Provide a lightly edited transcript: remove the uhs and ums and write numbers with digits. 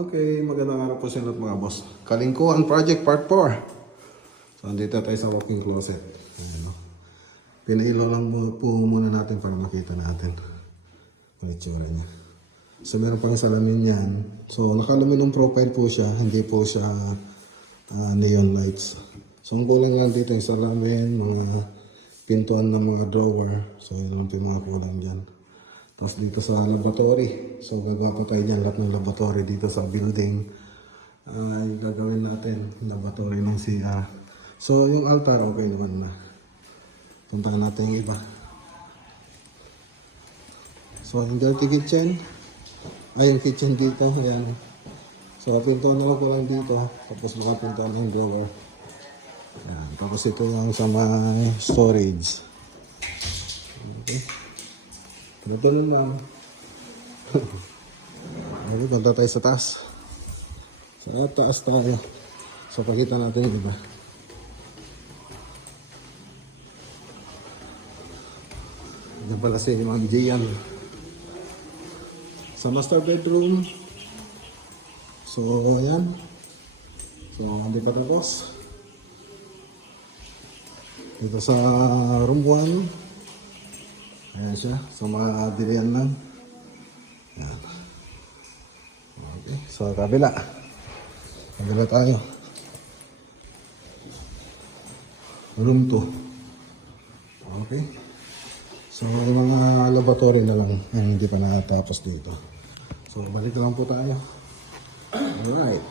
Okay, magandang araw po sa inyo mga boss. Kalingkuhan Project Part 4. So, andito tayo sa walk-in closet. Ayan, no? Pinailo lang po muna natin para makita natin ang itsura niya. So, meron pang salamin yan. So, naka-aluminum profile po siya. Hindi po siya neon lights. So, ang kulang lang dito yung salamin, mga pintuan ng mga drawer. So, yun lang po yung mga kulang dyan. Tapos dito sa laboratory. So gagawa po tayo dyan lahat ng laboratory dito sa building. Gagawin natin laboratory ng CR. So yung altar okay naman na. Puntahan natin yung iba. So yung dirty kitchen. Ay yung kitchen dito. Ayan. So pintuan na ko lang dito. Tapos pintuan ng drawer. Ayan. Tapos ito yung sa may storage. Okay. Ganun lang. Okay, punta tayo sa taas. Sa taas tayo. So, pakita natin yung iba. Yan pala si Ma'am Gian. Sa master bedroom. So, ayan. So, hindi pa tapos. Dito sa room 1. Ayan siya. So, mga dilihan lang. Ayan. Okay. So, kabila. Kabila tayo. Room 2. Okay. So, yung mga laboratory na lang ang hindi pa natapos dito. So, balik lang po tayo. Alright.